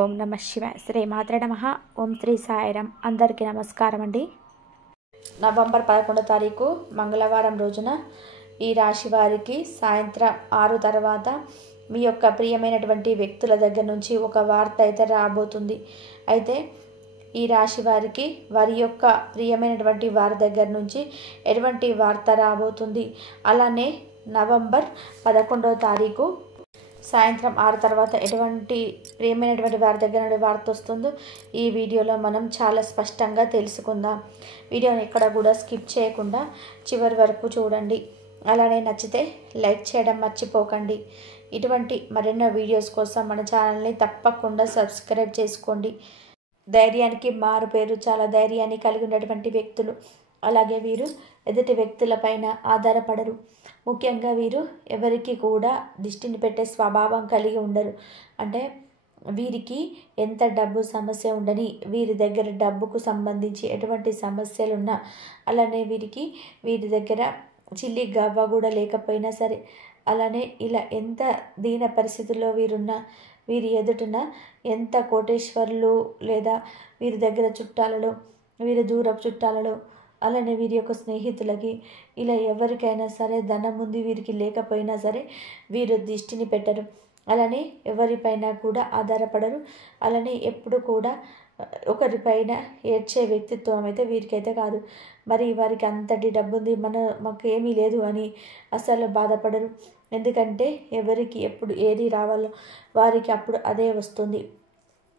ఓం నమ శివాయ. శ్రీ మాత్రే నమః. ఓం శ్రీ సాయిరాం. అందరికీ నమస్కారం అండి. నవంబర్ 11వ తారీఖు మంగళవారం రోజున ఈ రాశి వారికి సాయంత్రం 6 తర్వాత మీ యొక్క ప్రియమైనటువంటి వ్యక్తుల దగ్గర నుంచి ఒక వార్త అయితే రాబోతుంది. అయితే ఈ రాశి వారికి వారి యొక్క ప్రియమైనటువంటి వారి దగ్గర నుంచి ఎటువంటి వార్త రాబోతుంది, అలానే నవంబర్ 11వ తారీఖు సాయంత్రం 6 తర్వాత ఎటువంటి ప్రియమైనటువంటి వారి దగ్గర నుండి వార్త వస్తుందో ఈ వీడియోలో మనం చాలా స్పష్టంగా తెలుసుకుందాం. వీడియోని ఎక్కడ కూడా స్కిప్ చేయకుండా చివరి వరకు చూడండి. అలానే నచ్చితే లైక్ చేయడం మర్చిపోకండి. ఇటువంటి మరెన్నో వీడియోస్ కోసం మన ఛానల్ని తప్పకుండా సబ్స్క్రైబ్ చేసుకోండి. ధైర్యానికి మారు పేరు, చాలా ధైర్యాన్ని కలిగి ఉన్నటువంటి వ్యక్తులు. అలాగే వీరు ఎదుటి వ్యక్తులపైన ఆధారపడరు. ముఖ్యంగా వీరు ఎవరికి కూడా దిష్టిని పెట్టే స్వభావం కలిగి ఉండరు. అంటే వీరికి ఎంత డబ్బు సమస్య ఉండని, వీరి దగ్గర డబ్బుకు సంబంధించి ఎటువంటి సమస్యలు ఉన్నా, అలానే వీరి దగ్గర చిల్లి గవ్వ కూడా లేకపోయినా సరే, అలానే ఇలా ఎంత దీన పరిస్థితుల్లో వీరున్నా, వీరి ఎదుటిన ఎంత కోటేశ్వరులు లేదా వీరి దగ్గర చుట్టాలలో, వీరి దూరపు చుట్టాలలో, అలానే వీరి యొక్క స్నేహితులకి ఇలా ఎవరికైనా సరే ధనం ఉంది వీరికి లేకపోయినా సరే వీరు దిష్టిని పెట్టరు. అలానే ఎవరిపైన కూడా ఆధారపడరు. అలానే ఎప్పుడు కూడా ఒకరిపైన ఏడ్చే వ్యక్తిత్వం అయితే వీరికైతే కాదు. మరి వారికి అంతటి డబ్బు ఉంది, మాకు ఏమీ లేదు అని అసలు బాధపడరు. ఎందుకంటే ఎవరికి ఎప్పుడు ఏది రావాలో వారికి అప్పుడు అదే వస్తుంది.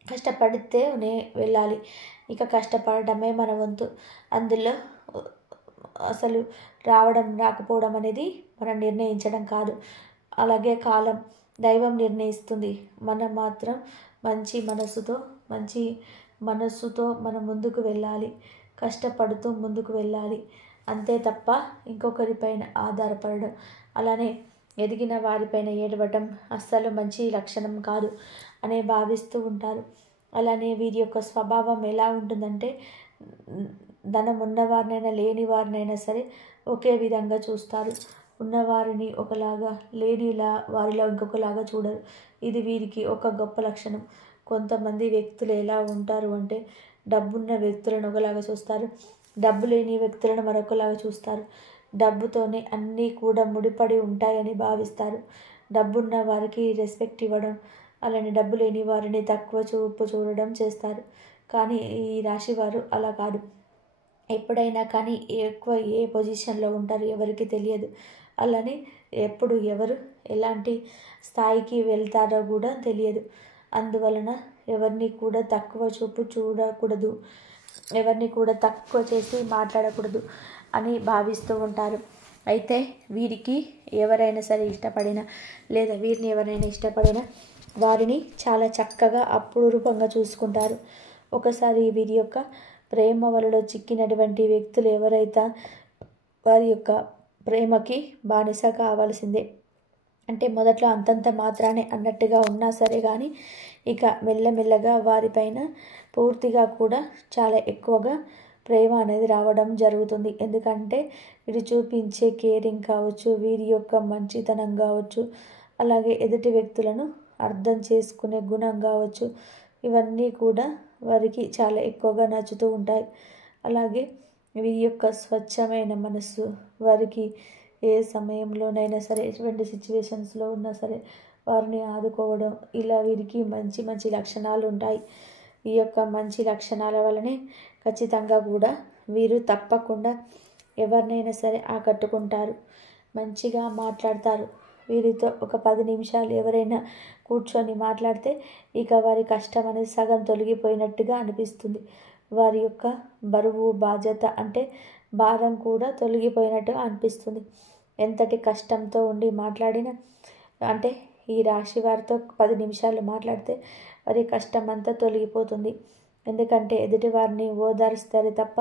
కష్టపడితేనే వెళ్ళాలి. ఇక కష్టపడటమే మన వంతు. అందులో అసలు రావడం రాకపోవడం అనేది మనం నిర్ణయించడం కాదు. అలాగే కాలం, దైవం నిర్ణయిస్తుంది. మనం మాత్రం మంచి మనసుతో మనం ముందుకు వెళ్ళాలి. కష్టపడుతూ ముందుకు వెళ్ళాలి. అంతే తప్ప ఇంకొకరిపైన ఆధారపడడం, అలానే ఎదిగిన వారిపైన ఏడవటం అస్సలు మంచి లక్షణం కాదు అనే భావిస్తూ ఉంటారు. అలానే వీరి యొక్క స్వభావం ఎలా ఉంటుందంటే, ధనం ఉన్నవారినైనా లేని వారినైనా సరే ఒకే విధంగా చూస్తారు. ఉన్నవారిని ఒకలాగా, లేనిలా వారిలో ఇంకొకలాగా చూడరు. ఇది వీరికి ఒక గొప్ప లక్షణం. కొంతమంది వ్యక్తులు ఎలా ఉంటారు అంటే, డబ్బున్న వ్యక్తులను ఒకలాగా చూస్తారు, డబ్బు లేని వ్యక్తులను మరొకలాగా చూస్తారు. డబ్బుతోనే అన్నీ కూడా ముడిపడి ఉంటాయని భావిస్తారు. డబ్బున్న వారికి రెస్పెక్ట్ ఇవ్వడం, అలానే డబ్బు లేని వారిని తక్కువ చూపు చూడడం చేస్తారు. కానీ ఈ రాశి వారు అలా కాదు. ఎప్పుడైనా కానీ ఎక్కువ ఏ పొజిషన్లో ఉంటారో ఎవరికి తెలియదు. అలానే ఎప్పుడు ఎవరు ఎలాంటి స్థాయికి వెళ్తారో కూడా తెలియదు. అందువలన ఎవరిని కూడా తక్కువ చూపు చూడకూడదు, ఎవరిని కూడా తక్కువ చేసి మాట్లాడకూడదు అని భావిస్తూ ఉంటారు. అయితే వీరికి ఎవరైనా సరే ఇష్టపడినా లేదా వీరిని ఎవరైనా ఇష్టపడినా వారిని చాలా చక్కగా అపురూపంగా చూసుకుంటారు. ఒకసారి వీరి యొక్క ప్రేమ వలలో చిక్కినటువంటి వ్యక్తులు ఎవరైతే వారి యొక్క ప్రేమకి బానిస కావాల్సిందే. అంటే మొదట్లో అంతంత మాత్రానే అన్నట్టుగా ఉన్నా సరే కానీ ఇక మెల్లమెల్లగా వారిపైన పూర్తిగా కూడా చాలా ఎక్కువగా ప్రేమ అనేది రావడం జరుగుతుంది. ఎందుకంటే వీరు చూపించే కేరింగ్ కావచ్చు, వీరి యొక్క మంచితనం కావచ్చు, అలాగే ఎదుటి వ్యక్తులను అర్థం చేసుకునే గుణం కావచ్చు, ఇవన్నీ కూడా వారికి చాలా ఎక్కువగా నచ్చుతూ ఉంటాయి. అలాగే వీరి యొక్క స్వచ్ఛమైన మనస్సు వారికి ఏ సమయంలోనైనా సరే, ఎటువంటి సిచ్యువేషన్స్లో ఉన్నా సరే వారిని ఆదుకోవడం, ఇలా వీరికి మంచి మంచి లక్షణాలు ఉంటాయి. ఈ యొక్క మంచి లక్షణాల వల్లనే ఖచ్చితంగా కూడా వీరు తప్పకుండా ఎవరినైనా సరే ఆకట్టుకుంటారు. మంచిగా మాట్లాడతారు. వీరితో ఒక 10 నిమిషాలు ఎవరైనా కూర్చొని మాట్లాడితే ఇక వారి కష్టం అనేది సగం తొలగిపోయినట్టుగా అనిపిస్తుంది. వారి యొక్క బరువు బాధ్యత అంటే భారం కూడా తొలగిపోయినట్టుగా అనిపిస్తుంది. ఎంతటి కష్టంతో ఉండి మాట్లాడినా, అంటే ఈ రాశి వారితో 10 నిమిషాలు మాట్లాడితే వారి కష్టం అంతా తొలగిపోతుంది. ఎందుకంటే ఎదుటి వారిని ఓదారుస్తారు తప్ప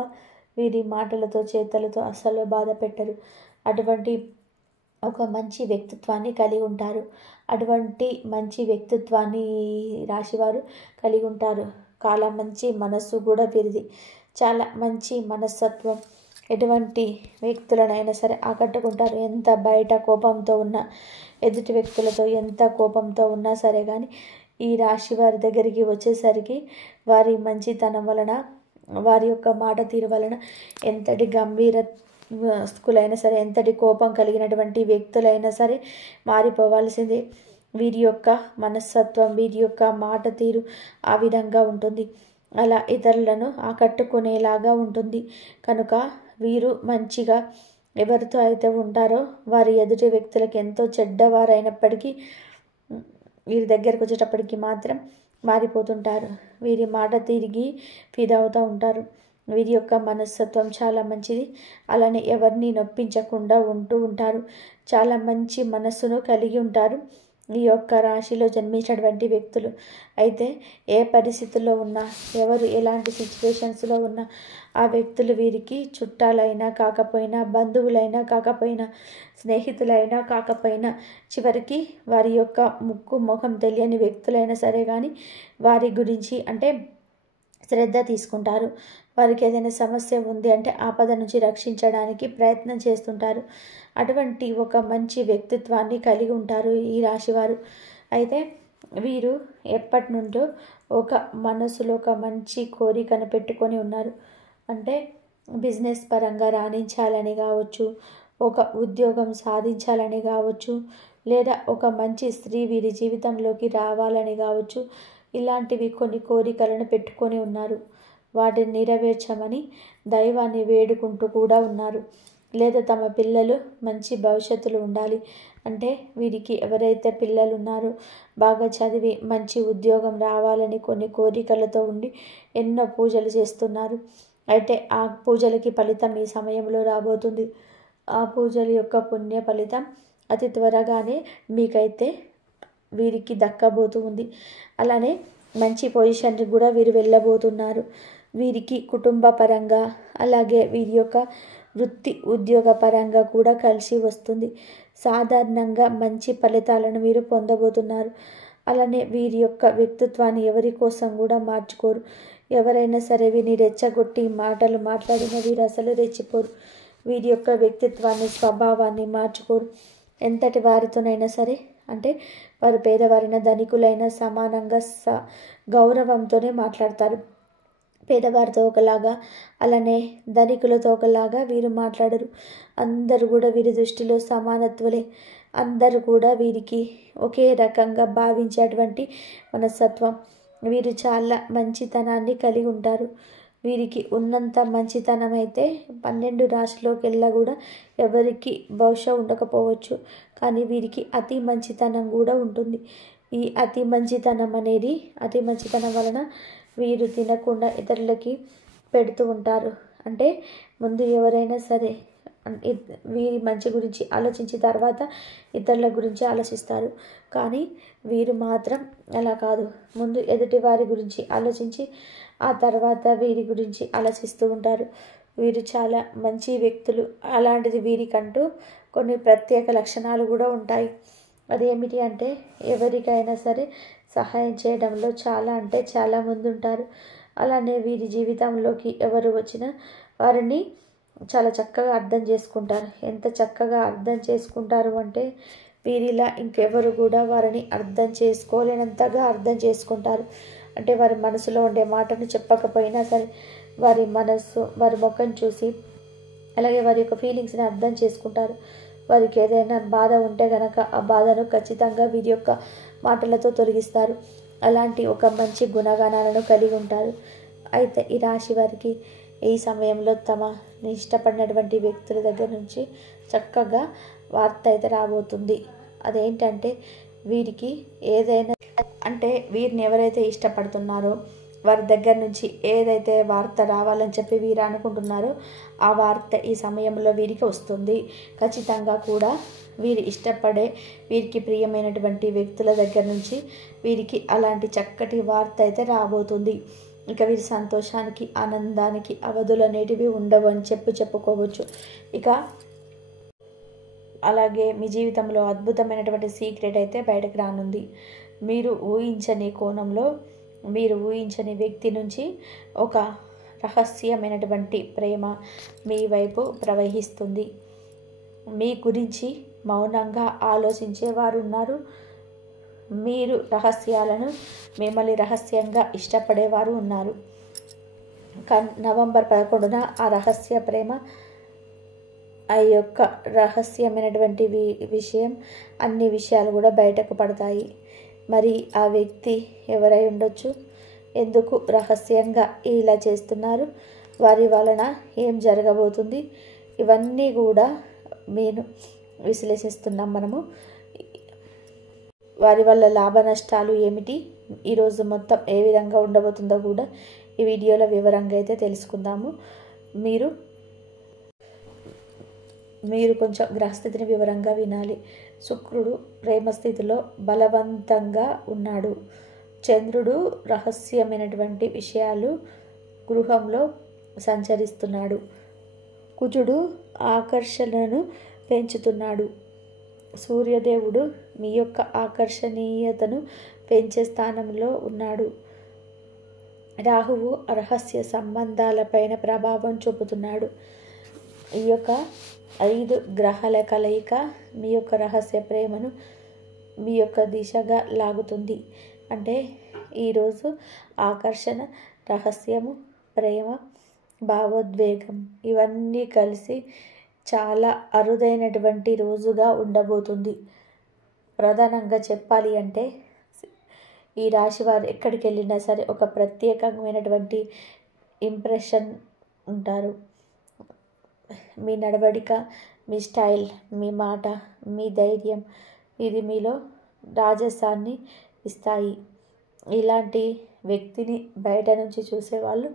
వీరి మాటలతో చేతలతో అస్సలు బాధ పెట్టరు. అటువంటి ఒక మంచి వ్యక్తిత్వాన్ని కలిగి ఉంటారు. అటువంటి మంచి వ్యక్తిత్వాన్ని రాశివారు కలిగి ఉంటారు. చాలా మంచి మనస్సు కూడా వీరిది. చాలా మంచి మనస్తత్వం. ఎటువంటి వ్యక్తులనైనా సరే ఆకట్టుకుంటారు. ఎంత బయట కోపంతో ఉన్నా, ఎదుటి వ్యక్తులతో ఎంత కోపంతో ఉన్నా సరే కానీ ఈ రాశి వారి దగ్గరికి వచ్చేసరికి వారి మంచితనం వలన, వారి యొక్క మాట తీరు వలన ఎంతటి గంభీరస్తులైనా సరే, ఎంతటి కోపం కలిగినటువంటి వ్యక్తులైనా సరే మారిపోవాల్సిందే. వీరి యొక్క మనస్తత్వం, వీరి యొక్క మాట తీరు ఆ విధంగా ఉంటుంది. అలా ఇతరులను ఆకట్టుకునేలాగా ఉంటుంది. కనుక వీరు మంచిగా ఎవరితో అయితే ఉంటారో వారి ఎదుటి వ్యక్తులకు ఎంతో చెడ్డవారైనప్పటికీ వీరి దగ్గరకు వచ్చేటప్పటికి మాత్రం మారిపోతుంటారు. వీరి మాట తిరిగి ఫిదా అవుతూ ఉంటారు. వీరి యొక్క మనస్తత్వం చాలా మంచిది. అలానే ఎవరిని నొప్పించకుండా ఉంటూ ఉంటారు. చాలా మంచి మనస్సును కలిగి ఉంటారు ఈ యొక్క రాశిలో జన్మించినటువంటి వ్యక్తులు. అయితే ఏ పరిస్థితుల్లో ఉన్నా, ఎవరు ఎలాంటి సిచ్యువేషన్స్లో ఉన్నా ఆ వ్యక్తులు వీరికి చుట్టాలైనా కాకపోయినా, బంధువులైనా కాకపోయినా, స్నేహితులైనా కాకపోయినా, చివరికి వారి యొక్క ముక్కు ముఖం తెలియని వ్యక్తులైనా సరే కానీ వారి గురించి అంటే శ్రద్ధ తీసుకుంటారు. వారికి ఏదైనా సమస్య ఉంది అంటే ఆపద నుంచి రక్షించడానికి ప్రయత్నం చేస్తుంటారు. అటువంటి ఒక మంచి వ్యక్తిత్వాన్ని కలిగి ఉంటారు ఈ రాశివారు. అయితే వీరు ఎప్పటి నుండో ఒక మనసులో ఒక మంచి కోరికను పెట్టుకొని ఉన్నారు. అంటే బిజినెస్ పరంగా రాణించాలని కావచ్చు, ఒక ఉద్యోగం సాధించాలని కావచ్చు, లేదా ఒక మంచి స్త్రీ వీరి జీవితంలోకి రావాలని కావచ్చు. ఇలాంటివి కొన్ని కోరికలను పెట్టుకొని ఉన్నారు. వాటిని నెరవేర్చమని దైవాన్ని వేడుకుంటూ కూడా ఉన్నారు. లేదా తమ పిల్లలు మంచి భవిష్యత్తులో ఉండాలి అంటే వీరికి ఎవరైతే పిల్లలు ఉన్నారో బాగా చదివి మంచి ఉద్యోగం రావాలని కొన్ని కోరికలతో ఉండి ఎన్నో పూజలు చేస్తున్నారు. అయితే ఆ పూజలకి ఫలితం ఈ సమయంలో రాబోతుంది. ఆ పూజల యొక్క పుణ్య ఫలితం అతి త్వరగానే మీకైతే వీరికి దక్కబోతూ ఉంది. అలానే మంచి పొజిషన్కి కూడా వీరు వెళ్ళబోతున్నారు. వీరికి కుటుంబ పరంగా అలాగే వీరి యొక్క వృత్తి ఉద్యోగ పరంగా కూడా కలిసి వస్తుంది. సాధారణంగా మంచి ఫలితాలను వీరు పొందబోతున్నారు. అలానే వీరి యొక్క వ్యక్తిత్వాన్ని ఎవరి కోసం కూడా మార్చుకోరు. ఎవరైనా సరే వీరిని రెచ్చగొట్టి మాటలు మాట్లాడిన వీరు అసలు రెచ్చిపోరు. వీరి యొక్క వ్యక్తిత్వాన్ని, స్వభావాన్ని మార్చుకోరు. ఎంతటి వారితోనైనా సరే అంటే వారు పేదవారైన ధనికులైన సమానంగా గౌరవంతోనే మాట్లాడతారు. పేదవారితో ఒకలాగా అలానే ధనికులతో ఒకలాగా వీరు మాట్లాడరు. అందరూ కూడా వీరి దృష్టిలో సమానత్వలే. అందరూ కూడా వీరికి ఒకే రకంగా భావించేటువంటి మనస్తత్వం. వీరు చాలా మంచితనాన్ని కలిగి ఉంటారు. వీరికి ఉన్నంత మంచితనం అయితే 12 రాశిలోకి వెళ్ళా కూడా ఎవరికి బహుశా ఉండకపోవచ్చు. కానీ వీరికి అతి మంచితనం కూడా ఉంటుంది. ఈ అతి మంచితనం వలన వీరు తినకుండా ఇతరులకి పెడుతూ ఉంటారు. అంటే ముందు ఎవరైనా సరే వీరి మంచి గురించి ఆలోచించి తర్వాత ఇతరుల గురించి ఆలోచిస్తారు. కానీ వీరు మాత్రం అలా కాదు. ముందు ఎదుటి వారి గురించి ఆలోచించి ఆ తర్వాత వీరి గురించి ఆలోచిస్తూ ఉంటారు. వీరు చాలా మంచి వ్యక్తులు. అలాంటిది వీరికంటూ కొన్ని ప్రత్యేక లక్షణాలు కూడా ఉంటాయి. అదేమిటి అంటే ఎవరికైనా సరే సహాయం చేయడంలో చాలా ముందుంటారు. అలానే వీరి జీవితంలోకి ఎవరు వచ్చినా వారిని చాలా చక్కగా అర్థం చేసుకుంటారు. ఎంత చక్కగా అర్థం చేసుకుంటారు అంటే వీరిలా ఇంకెవరు కూడా వారిని అర్థం చేసుకోలేనంతగా అర్థం చేసుకుంటారు. అంటే వారి మనసులో ఉండే మాటను చెప్పకపోయినా సరే వారి మనస్సు, వారి ముఖం చూసి అలాగే వారి యొక్క ఫీలింగ్స్ని అర్థం చేసుకుంటారు. వారికి ఏదైనా బాధ ఉంటే కనుక ఆ బాధను ఖచ్చితంగా వీరి యొక్క మాటలతో తొలగిస్తారు. అలాంటి ఒక మంచి గుణగణాలను కలిగి ఉంటారు. అయితే ఈ రాశి వారికి ఈ సమయంలో తమ ఇష్టపడినటువంటి వ్యక్తుల దగ్గర నుంచి చక్కగా వార్త అయితే రాబోతుంది. అదేంటంటే వీరికి ఏదైనా అంటే వీరిని ఎవరైతే ఇష్టపడుతున్నారో వారి దగ్గర నుంచి ఏదైతే వార్త రావాలని చెప్పి వీరు అనుకుంటున్నారో ఆ వార్త ఈ సమయంలో వీరికి వస్తుంది. ఖచ్చితంగా కూడా వీరు ఇష్టపడే వీరికి ప్రియమైనటువంటి వ్యక్తుల దగ్గర నుంచి వీరికి అలాంటి చక్కటి వార్త అయితే రాబోతుంది. ఇక వీరి సంతోషానికి, ఆనందానికి అవధులు అనేటివి ఉండవు అని చెప్పుకోవచ్చు. ఇక అలాగే మీ జీవితంలో అద్భుతమైనటువంటి సీక్రెట్ అయితే బయటకు రానుంది. మీరు ఊహించని కోణంలో, మీరు ఊహించని వ్యక్తి నుంచి ఒక రహస్యమైనటువంటి ప్రేమ మీ వైపు ప్రవహిస్తుంది. మీ గురించి మౌనంగా ఆలోచించేవారు ఉన్నారు. మీరు రహస్యాలను మిమ్మల్ని రహస్యంగా ఇష్టపడేవారు ఉన్నారు. నవంబర్ 11న ఆ రహస్య ప్రేమ, ఆ యొక్క రహస్యమైనటువంటి విషయం, అన్ని విషయాలు కూడా బయటకు పడతాయి. మరి ఆ వ్యక్తి ఎవరై ఉండొచ్చు? ఎందుకు రహస్యంగా ఇలా చేస్తున్నారు? వారి వలన ఏం జరగబోతుంది? ఇవన్నీ కూడా నేను విశ్లేషిస్తున్నాం మనము. వారి వల్ల లాభ నష్టాలు ఏమిటి, ఈరోజు మొత్తం ఏ విధంగా ఉండబోతుందో కూడా ఈ వీడియోలో వివరంగా అయితే తెలుసుకుందాము. మీరు కొంచెం గ్రహస్థితిని వివరంగా వినాలి. శుక్రుడు ప్రేమ స్థితిలో బలవంతంగా ఉన్నాడు. చంద్రుడు రహస్యమైనటువంటి విషయాలు గృహంలో సంచరిస్తున్నాడు. కుజుడు ఆకర్షణను పెంచుతున్నాడు. సూర్యదేవుడు మీ యొక్క ఆకర్షణీయతను పెంచే స్థానంలో ఉన్నాడు. రాహువు రహస్య సంబంధాలపైన ప్రభావం చూపుతున్నాడు. ఈ యొక్క 5 గ్రహాల కలయిక మీ యొక్క రహస్య ప్రేమను మీ యొక్క దిశగా లాగుతుంది. అంటే ఈరోజు ఆకర్షణ, రహస్యము, ప్రేమ, భావోద్వేగం ఇవన్నీ కలిసి చాలా అరుదైనటువంటి రోజుగా ఉండబోతుంది. ప్రధానంగా చెప్పాలి అంటే ఈ రాశి వారు ఎక్కడికి వెళ్ళినా సరే ఒక ప్రత్యేకమైనటువంటి ఇంప్రెషన్ ఉంటారు. మీ నడవడిక, మీ స్టైల్, మీ మాట, మీ ధైర్యం ఇది మీలో రాజసాన్ని ఇస్తాయి. ఇలాంటి వ్యక్తిని బయట నుంచి చూసేవాళ్ళు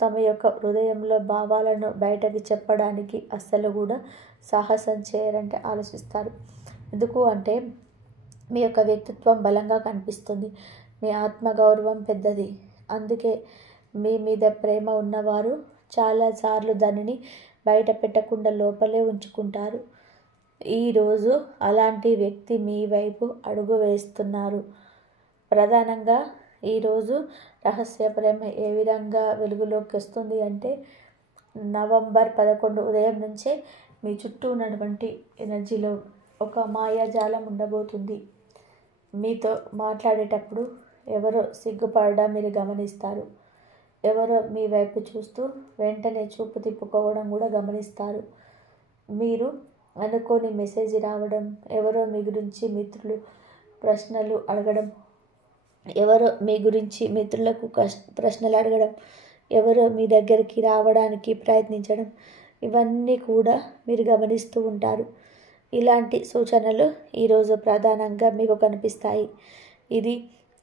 తమ యొక్క హృదయంలో భావాలను బయటకి చెప్పడానికి అస్సలు కూడా సాహసం చేయరంటే ఆలోచిస్తారు. ఎందుకు అంటే మీ యొక్క వ్యక్తిత్వం బలంగా కనిపిస్తుంది. మీ ఆత్మగౌరవం పెద్దది. అందుకే మీ మీద ప్రేమ ఉన్నవారు చాలాసార్లు దానిని బయట పెట్టకుండా లోపలే ఉంచుకుంటారు. ఈరోజు అలాంటి వ్యక్తి మీ వైపు అడుగు వేస్తున్నారు. ప్రధానంగా ఈరోజు రహస్య ప్రేమ ఏ విధంగా వెలుగులోకి వస్తుంది అంటే నవంబర్ 11 ఉదయం నుంచే మీ చుట్టూ ఉన్నటువంటి ఎనర్జీలో ఒక మాయాజాలం ఉండబోతుంది. మీతో మాట్లాడేటప్పుడు ఎవరో సిగ్గుపడడం మీరు గమనిస్తారు. ఎవరో మీ వైపు చూస్తూ వెంటనే చూపు తిప్పుకోవడం కూడా గమనిస్తారు. మీరు అనుకోని మెసేజ్ రావడం, ఎవరో మీ గురించి మిత్రులు ప్రశ్నలు అడగడం, ఎవరో మీ గురించి మిత్రులకు ప్రశ్నలు అడగడం, ఎవరో మీ దగ్గరికి రావడానికి ప్రయత్నించడం, ఇవన్నీ కూడా మీరు గమనిస్తూ ఉంటారు. ఇలాంటి సూచనలు ఈరోజు ప్రధానంగా మీకు కనిపిస్తాయి. ఇది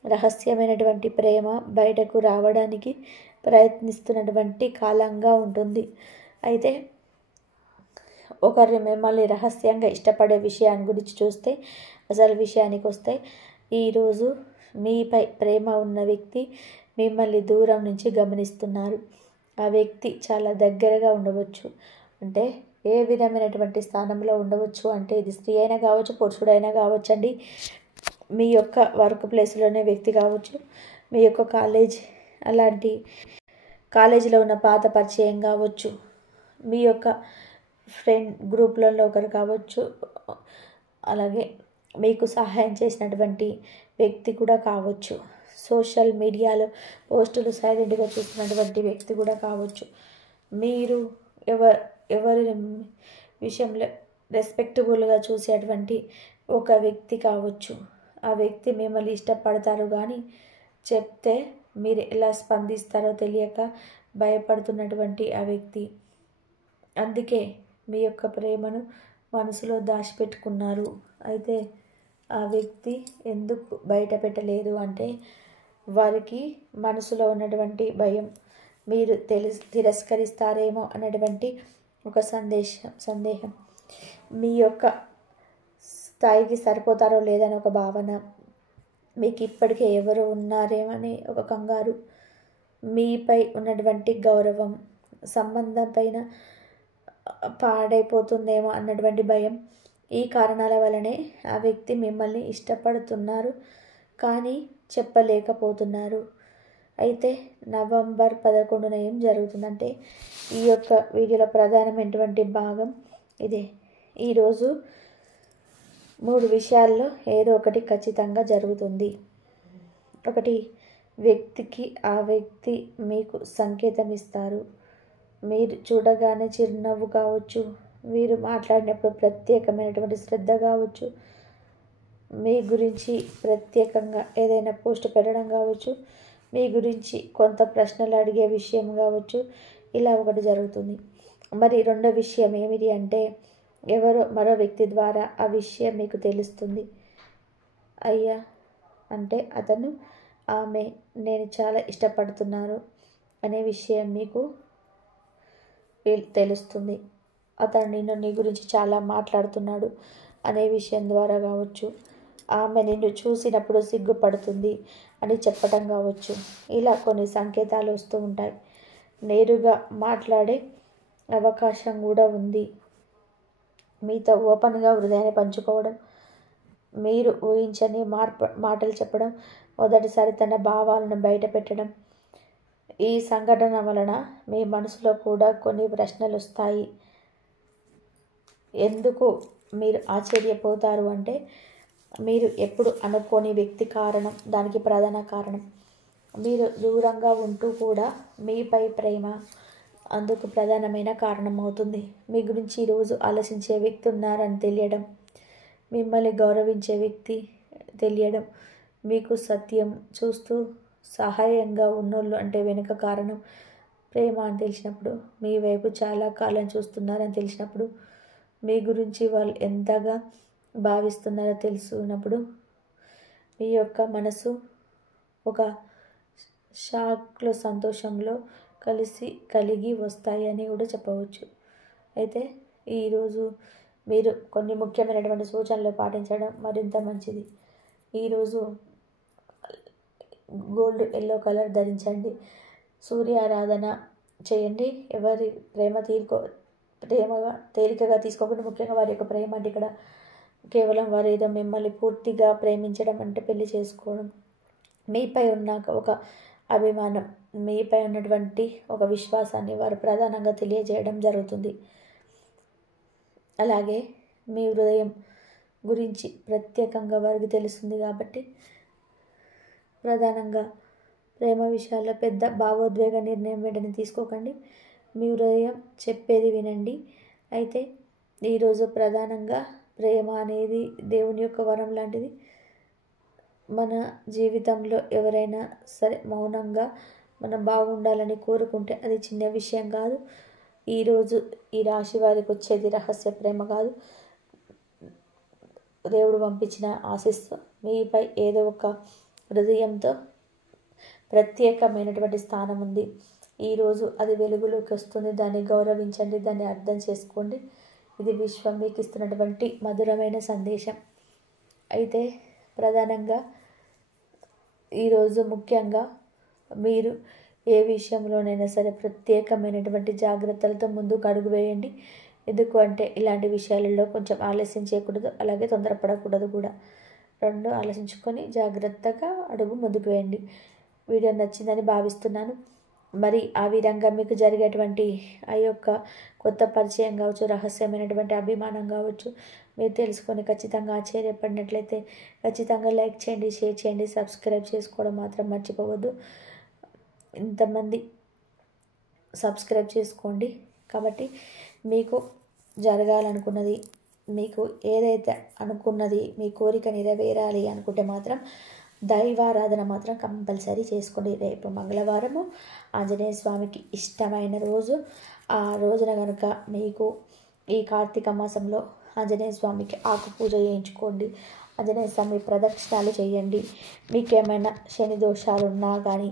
రహస్యమైనటువంటి ప్రేమ బయటకు రావడానికి ప్రయత్నిస్తున్నటువంటి కాలంగా ఉంటుంది. అయితే ఒకరిని మిమ్మల్ని రహస్యంగా ఇష్టపడే విషయాన్ని గురించి చూస్తే, అసలు విషయానికి వస్తే ఈరోజు మీపై ప్రేమ ఉన్న వ్యక్తి మిమ్మల్ని దూరం నుంచి గమనిస్తున్నారు. ఆ వ్యక్తి చాలా దగ్గరగా ఉండవచ్చు. అంటే ఏ విధమైనటువంటి స్థానంలో ఉండవచ్చు అంటే ఇది స్త్రీ అయినా కావచ్చు, పురుషుడైనా కావచ్చండి. మీ యొక్క వర్క్ ప్లేస్లోనే వ్యక్తి కావచ్చు, మీ యొక్క అలాంటి కాలేజీలో ఉన్న పాత పరిచయం కావచ్చు, మీ యొక్క ఫ్రెండ్ గ్రూప్లలో ఒకరు కావచ్చు, అలాగే మీకు సహాయం చేసినటువంటి వ్యక్తి కూడా కావచ్చు, సోషల్ మీడియాలో పోస్టులు సైలెంట్గా చూస్తున్నటువంటి వ్యక్తి కూడా కావచ్చు, మీరు ఎవరి విషయంలో రెస్పెక్టబుల్గా చూసేటువంటి ఒక వ్యక్తి కావచ్చు. ఆ వ్యక్తి మిమ్మల్ని ఇష్టపడతారు కానీ చెప్తే మీరు ఎలా స్పందిస్తారో తెలియక భయపడుతున్నటువంటి ఆ వ్యక్తి. అందుకే మీ యొక్క ప్రేమను మనసులో దాచిపెట్టుకున్నారు. అయితే ఆ వ్యక్తి ఎందుకు బయట పెట్టలేదు అంటే వారికి మనసులో ఉన్నటువంటి భయం, మీరు తిరస్కరిస్తారేమో అన్నటువంటి ఒక సందేహం, మీ యొక్క స్థాయికి సరిపోతారో లేదని ఒక భావన, మీకు ఇప్పటికే ఎవరు ఉన్నారేమని ఒక కంగారు, మీపై ఉన్నటువంటి గౌరవం, సంబంధం పైన పాడైపోతుందేమో అన్నటువంటి భయం, ఈ కారణాల వలనే ఆ వ్యక్తి మిమ్మల్ని ఇష్టపడుతున్నారు కానీ చెప్పలేకపోతున్నారు. అయితే నవంబర్ 11న ఏం జరుగుతుందంటే ఈ యొక్క వీడియోలో ప్రధానమైనటువంటి భాగం ఇదే. ఈరోజు 3 విషయాల్లో ఏదో ఒకటి ఖచ్చితంగా జరుగుతుంది. ఒకటి, వ్యక్తికి ఆ వ్యక్తి మీకు సంకేతం ఇస్తారు. మీరు చూడగానే చిరునవ్వు కావచ్చు, మీరు మాట్లాడినప్పుడు ప్రత్యేకమైనటువంటి శ్రద్ధ కావచ్చు, మీ గురించి ప్రత్యేకంగా ఏదైనా పోస్ట్ పెట్టడం కావచ్చు, మీ గురించి కొంత ప్రశ్నలు అడిగే విషయం కావచ్చు, ఇలా ఒకటి జరుగుతుంది. మరి రెండో విషయం ఏమిటి అంటే, ఎవరో మరో వ్యక్తి ద్వారా ఆ విషయం మీకు తెలుస్తుంది. అయ్యా అంటే అతను ఆమె నేను చాలా ఇష్టపడుతున్నారు అనే విషయం మీకు తెలుస్తుంది. అతను నీ గురించి చాలా మాట్లాడుతున్నాడు అనే విషయం ద్వారా కావచ్చు, ఆమె నిన్ను చూసినప్పుడు సిగ్గుపడుతుంది అని చెప్పటం కావచ్చు. ఇలా కొన్ని సంకేతాలు వస్తూ ఉంటాయి. నేరుగా మాట్లాడే అవకాశం కూడా ఉంది. మీతో ఓపెన్గా హృదయాన్ని పంచుకోవడం, మీరు ఊహించని మాటలు చెప్పడం, మొదటిసారి తన భావాలను బయట పెట్టడం. ఈ సంఘటన వలన మీ మనసులో కూడా కొన్ని ప్రశ్నలు వస్తాయి. ఎందుకు మీరు ఆశ్చర్యపోతారు అంటే, మీరు ఎప్పుడు అనుకోని వ్యక్తి కారణం, దానికి ప్రధాన కారణం. మీరు దూరంగా ఉంటూ కూడా మీపై ప్రేమ అందుకు ప్రధానమైన కారణం అవుతుంది. మీ గురించి ఈరోజు ఆలోచించే వ్యక్తి ఉన్నారని తెలియడం, మిమ్మల్ని గౌరవించే వ్యక్తి తెలియడం, మీకు సత్యం చూస్తూ సహాయంగా ఉన్నోళ్ళు అంటే వెనుక కారణం, ప్రేమ అని తెలిసినప్పుడు, మీ వైపు చాలా కాలం చూస్తున్నారని తెలిసినప్పుడు, మీ గురించి వాళ్ళు ఎంతగా భావిస్తున్నారో తెలుసుకున్నప్పుడు, మీ యొక్క మనసు ఒక షాక్లో సంతోషంలో కలిగి వస్తాయి అని కూడా చెప్పవచ్చు. అయితే ఈరోజు మీరు కొన్ని ముఖ్యమైనటువంటి సూచనలు పాటించడం మరింత మంచిది. ఈరోజు గోల్డ్ ఎల్లో కలర్ ధరించండి. సూర్యారాధన చేయండి. ఎవరి ప్రేమగా తేలికగా తీసుకోకుండా, ముఖ్యంగా వారి యొక్క ప్రేమ అంటే ఇక్కడ కేవలం వారు ఏదో మిమ్మల్ని పూర్తిగా ప్రేమించడం అంటే పెళ్లి చేసుకోవడం, మీపై ఉన్న ఒక అభిమానం, మీపై ఉన్నటువంటి ఒక విశ్వాసాన్ని వారు ప్రధానంగా తెలియజేయడం జరుగుతుంది. అలాగే మీ హృదయం గురించి ప్రత్యేకంగా వారికి తెలుస్తుంది కాబట్టి, ప్రధానంగా ప్రేమ విషయాల్లో పెద్ద భావోద్వేగ నిర్ణయం వెంటనే తీసుకోకండి. మీ హృదయం చెప్పేది వినండి. అయితే ఈరోజు ప్రధానంగా ప్రేమ అనేది దేవుని యొక్క వరం లాంటిది. మన జీవితంలో ఎవరైనా సరే మౌనంగా మనం బాగుండాలని కోరుకుంటే అది చిన్న విషయం కాదు. ఈరోజు ఈ రాశి వారికి వచ్చేది రహస్య ప్రేమ కాదు, దేవుడు పంపించిన ఆశీస్సు మీపై ఏదో ఒక హృదయంతో ప్రత్యేకమైనటువంటి స్థానం ఉంది. ఈరోజు అది వెలుగులోకి వస్తుంది. దాన్ని గౌరవించండి, దాన్ని అర్థం చేసుకోండి. ఇది విశ్వం మీకు ఇస్తున్నటువంటి మధురమైన సందేశం. అయితే ప్రధానంగా ఈరోజు ముఖ్యంగా మీరు ఏ విషయంలోనైనా సరే ప్రత్యేకమైనటువంటి జాగ్రత్తలతో ముందుకు అడుగు వేయండి. ఎందుకు అంటే ఇలాంటి విషయాలలో కొంచెం ఆలస్యం చేయకూడదు, అలాగే తొందరపడకూడదు కూడా. రెండు ఆలోచించుకొని జాగ్రత్తగా అడుగు ముందుకు వేయండి. వీడియో నచ్చిందని భావిస్తున్నాను. మరి ఆ విధంగా మీకు జరిగేటువంటి ఆ యొక్క కొత్త పరిచయం కావచ్చు, రహస్యమైనటువంటి అభిమానం కావచ్చు, మీరు తెలుసుకొని ఖచ్చితంగా ఆశ్చర్యపడినట్లయితే ఖచ్చితంగా లైక్ చేయండి, షేర్ చేయండి, సబ్స్క్రైబ్ చేసుకోవడం మాత్రం మర్చిపోవద్దు. ఇంతమంది సబ్స్క్రైబ్ చేసుకోండి. కాబట్టి మీకు జరగాలనుకున్నది, మీకు ఏదైతే అనుకున్నది, మీ కోరిక నెరవేరాలి అనుకుంటే మాత్రం దైవారాధన మాత్రం కంపల్సరీ చేసుకోండి. రేపు మంగళవారము ఆంజనేయ స్వామికి ఇష్టమైన రోజు. ఆ రోజున కనుక మీకు ఈ కార్తీక మాసంలో ఆంజనేయ స్వామికి ఆకు పూజ చేయించుకోండి. ఆంజనేయ స్వామి ప్రదక్షిణాలు చేయండి. మీకేమైనా శని దోషాలు ఉన్నా కానీ,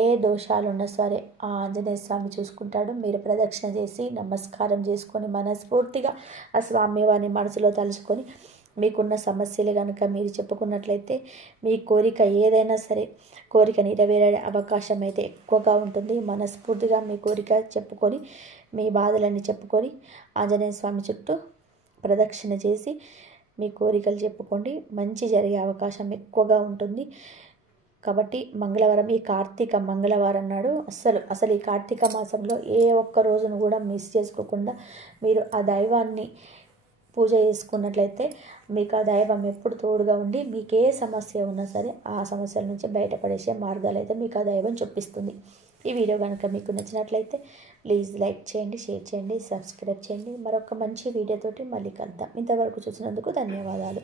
ఏ దోషాలు ఉన్నా సరే ఆ ఆంజనేయ స్వామి చూసుకుంటాడు. మీరు ప్రదక్షిణ చేసి నమస్కారం చేసుకొని మనస్ఫూర్తిగా ఆ స్వామి వారిని మనసులో తలుచుకొని మీకున్న సమస్యలు కనుక మీరు చెప్పుకున్నట్లయితే మీ కోరిక ఏదైనా సరే కోరిక నెరవేరే అవకాశం అయితే ఎక్కువగా ఉంటుంది. మనస్ఫూర్తిగా మీ కోరిక చెప్పుకొని, మీ బాధలన్నీ చెప్పుకొని ఆంజనేయ స్వామి చుట్టూ ప్రదక్షిణ చేసి మీ కోరికలు చెప్పుకోండి. మంచి జరిగే అవకాశం ఎక్కువగా ఉంటుంది. కాబట్టి మంగళవారం, ఈ కార్తీక మంగళవారం నాడు అసలు ఈ కార్తీక మాసంలో ఏ ఒక్క రోజును కూడా మిస్ చేసుకోకుండా మీరు ఆ దైవాన్ని పూజ చేసుకున్నట్లయితే మీకు ఆ దైవం ఎప్పుడు తోడుగా ఉండి మీకు ఏ సమస్య ఉన్నా సరే ఆ సమస్యల నుంచి బయటపడేసే మార్గాలు అయితే మీకు ఆ దైవం చూపిస్తుంది. ఈ వీడియో కనుక మీకు నచ్చినట్లయితే ప్లీజ్ లైక్ చేయండి, షేర్ చేయండి, సబ్స్క్రైబ్ చేయండి. మరొక మంచి వీడియోతోటి మళ్ళీ కలుద్దాం. ఇంతవరకు చూసినందుకు ధన్యవాదాలు.